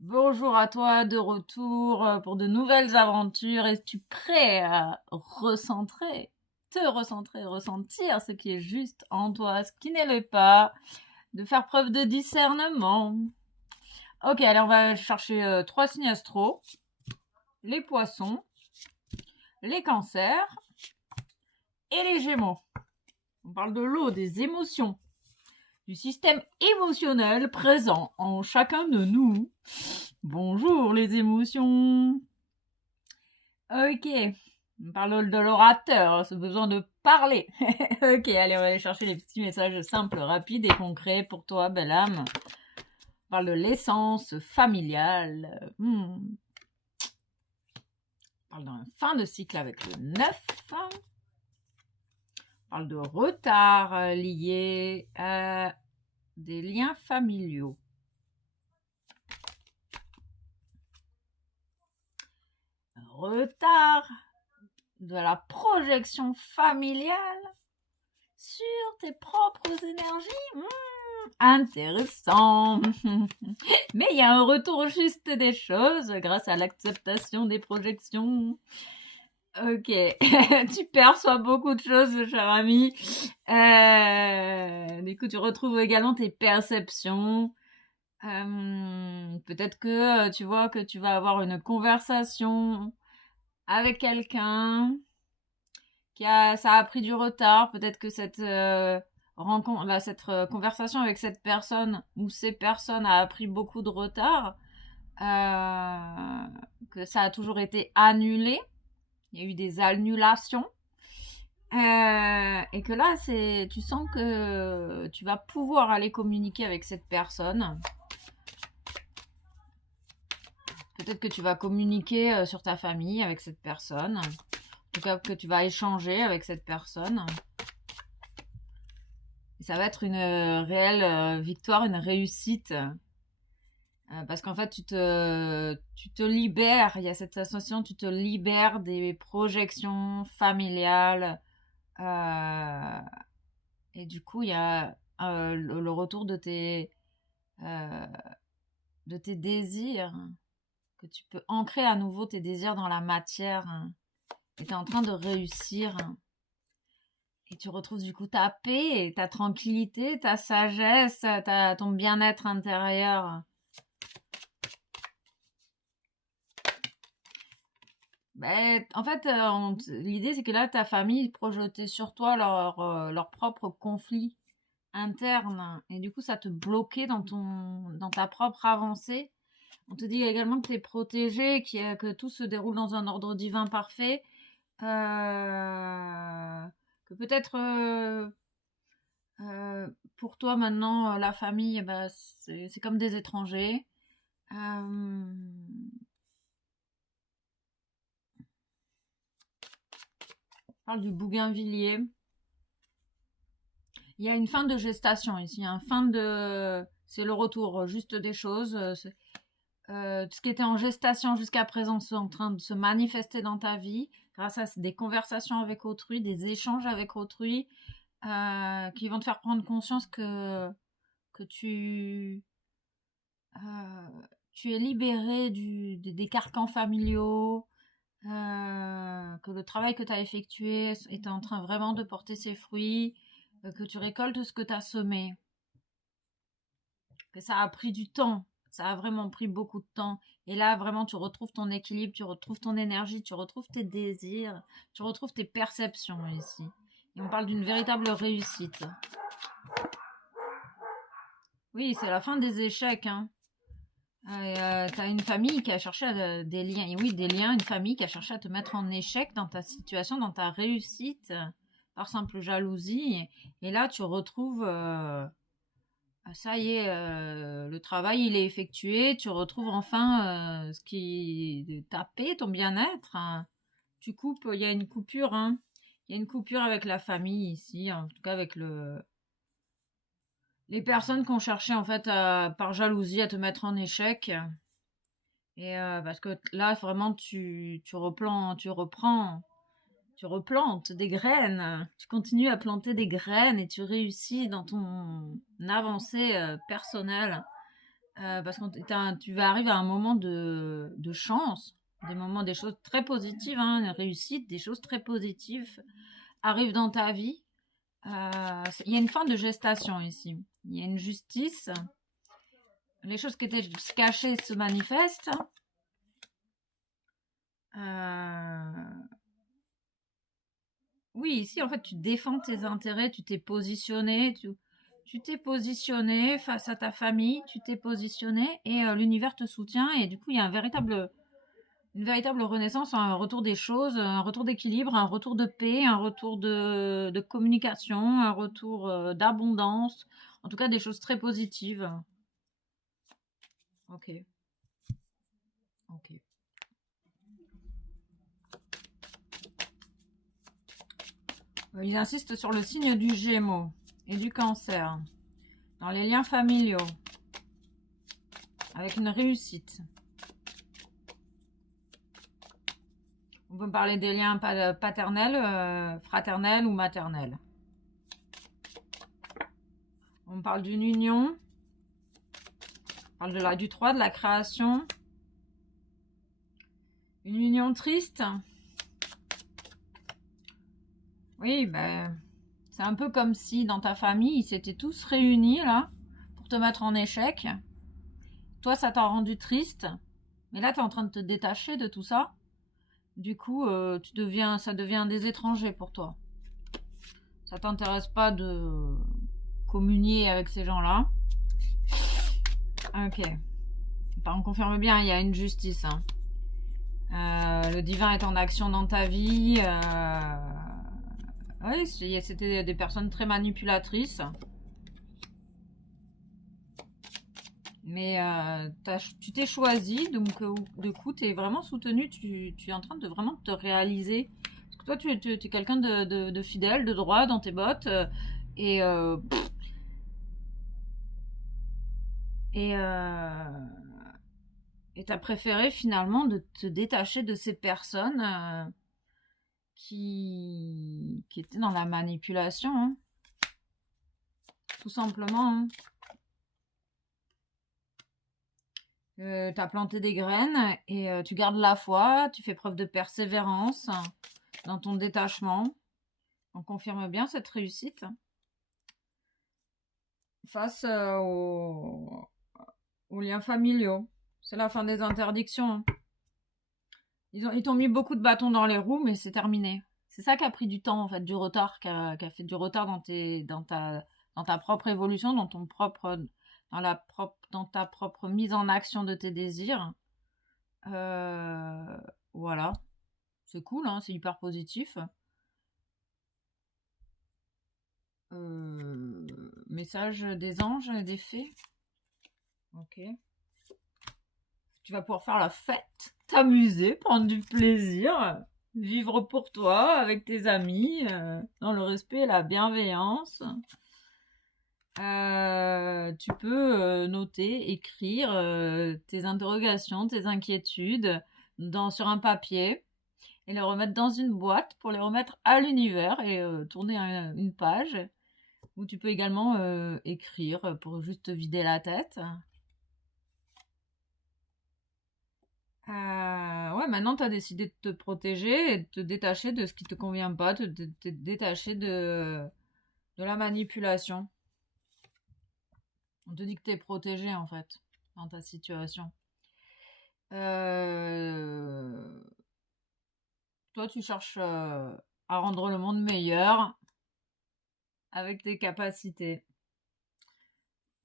Bonjour à toi, de retour pour de nouvelles aventures. Es-tu prêt à ressentir ce qui est juste en toi, ce qui n'est le pas, de faire preuve de discernement? Ok, allez, on va chercher trois signes astro, les poissons, les cancers et les gémeaux. On parle de l'eau, des émotions, du système émotionnel présent en chacun de nous. Bonjour les émotions. Ok, on parle de l'orateur, ce besoin de parler. Ok, allez, on va aller chercher les petits messages simples, rapides et concrets pour toi, belle âme. On parle de l'essence familiale. On parle d'un fin de cycle avec le 9. On parle de retard lié à des liens familiaux. Retard de la projection familiale sur tes propres énergies. Intéressant. Mais il y a un retour juste des choses grâce à l'acceptation des projections. Ok, tu perçois beaucoup de choses, cher ami. Du coup, tu retrouves également tes perceptions. Peut-être que tu vois que tu vas avoir une conversation avec quelqu'un ça a pris du retard. Peut-être que cette rencontre, là, cette conversation avec cette personne ou ces personnes a pris beaucoup de retard, que ça a toujours été annulé. Il y a eu des annulations. Et que là, tu sens que tu vas pouvoir aller communiquer avec cette personne. Peut-être que tu vas communiquer sur ta famille avec cette personne. En tout cas, que tu vas échanger avec cette personne. Et ça va être une réelle victoire, une réussite. Parce qu'en fait, tu te libères, il y a cette sensation, tu te libères des projections familiales. euh, et du coup, il y a le retour euh, de tes désirs, que tu peux ancrer à nouveau tes désirs dans la matière. Et tu es en train de réussir. Et tu retrouves du coup ta paix, ta tranquillité, ta sagesse, ton bien-être intérieur. Ben, en fait, l'idée, c'est que là, ta famille projetait sur toi leur propre conflit interne. Et du coup, ça te bloquait dans ta propre avancée. On te dit également que tu es protégé, que tout se déroule dans un ordre divin parfait. Que peut-être pour toi maintenant, la famille, bah, c'est comme des étrangers. Euh, on parle du bougainvillier. Il y a une fin de gestation ici, c'est le retour juste des choses. Ce qui était en gestation jusqu'à présent, c'est en train de se manifester dans ta vie grâce à des conversations avec autrui, des échanges avec autrui, qui vont te faire prendre conscience que tu es libéré des carcans familiaux, que le travail que tu as effectué est en train vraiment de porter ses fruits, que tu récoltes ce que tu as semé, que ça a pris du temps, ça a vraiment pris beaucoup de temps. Et là, vraiment, tu retrouves ton équilibre, tu retrouves ton énergie, tu retrouves tes désirs, tu retrouves tes perceptions ici. Et on parle d'une véritable réussite. Oui, c'est la fin des échecs, hein. T'as une famille qui a cherché des liens, et oui, des liens, une famille qui a cherché à te mettre en échec dans ta situation, dans ta réussite, par simple jalousie. Et là, tu retrouves, ça y est, le travail, il est effectué. Tu retrouves enfin ce qui ta paix, ton bien-être, hein. Tu coupes, il y a une coupure, hein. Il y a une coupure avec la famille ici, en tout cas avec les personnes qui ont cherché en fait par jalousie à te mettre en échec. Et parce que là, vraiment, tu replantes des graines. Tu continues à planter des graines et tu réussis dans ton avancée personnelle. parce que tu vas arriver à un moment de chance, des choses très positives, hein, une réussite, des choses très positives arrivent dans ta vie. Il y a une fin de gestation ici. Il y a une justice. Les choses qui étaient cachées se manifestent. Oui, ici, en fait, tu défends tes intérêts, tu t'es positionné, tu t'es positionné face à ta famille, tu t'es positionné et l'univers te soutient et du coup, il y a une véritable renaissance, un retour des choses, un retour d'équilibre, un retour de paix, un retour de communication, un retour d'abondance, en tout cas des choses très positives. Ok, ok. Ils insistent sur le signe du Gémeaux et du Cancer dans les liens familiaux avec une réussite. On peut parler des liens paternels, fraternels ou maternels. On parle d'une union. On parle du 3, de la création. Une union triste. Oui, ben, c'est un peu comme si dans ta famille, ils s'étaient tous réunis là pour te mettre en échec. Toi, ça t'a rendu triste. Mais là, tu es en train de te détacher de tout ça. Du coup, ça devient des étrangers pour toi. Ça t'intéresse pas de communier avec ces gens-là. Ok. On confirme bien, il y a une justice. Hein. Le divin est en action dans ta vie. Oui, c'était des personnes très manipulatrices. Mais tu t'es choisi, donc du coup, tu es vraiment soutenu. Tu es en train de vraiment te réaliser. Parce que toi, tu es quelqu'un de fidèle, de droit dans tes bottes. Et et t'as préféré finalement de te détacher de ces personnes qui étaient dans la manipulation, hein. Tout simplement. Hein. Tu as planté des graines et tu gardes la foi, tu fais preuve de persévérance dans ton détachement. On confirme bien cette réussite face aux liens familiaux. C'est la fin des interdictions. Hein. Ils t'ont mis beaucoup de bâtons dans les roues, mais c'est terminé. C'est ça qui a pris du temps, en fait, du retard, qui a fait du retard dans ta propre évolution, dans ta propre mise en action de tes désirs. Voilà. C'est cool, hein, c'est hyper positif. Message des anges et des fées. Ok. Tu vas pouvoir faire la fête, t'amuser, prendre du plaisir, vivre pour toi, avec tes amis, dans le respect et la bienveillance. Tu peux noter, écrire tes interrogations, tes inquiétudes sur un papier et les remettre dans une boîte pour les remettre à l'univers et tourner une page où tu peux également écrire pour juste te vider la tête. Ouais, maintenant tu as décidé de te protéger et de te détacher de ce qui te convient pas, de te détacher de la manipulation. On te dit que tu es protégé en fait dans ta situation. Toi, tu cherches à rendre le monde meilleur avec tes capacités.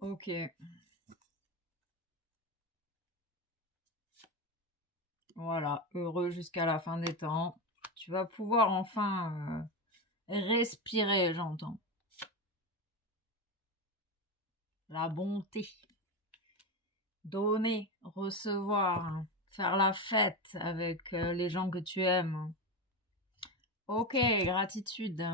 Ok. Voilà, heureux jusqu'à la fin des temps. Tu vas pouvoir enfin respirer, j'entends. La bonté. Donner, recevoir, faire la fête avec les gens que tu aimes. Ok, gratitude.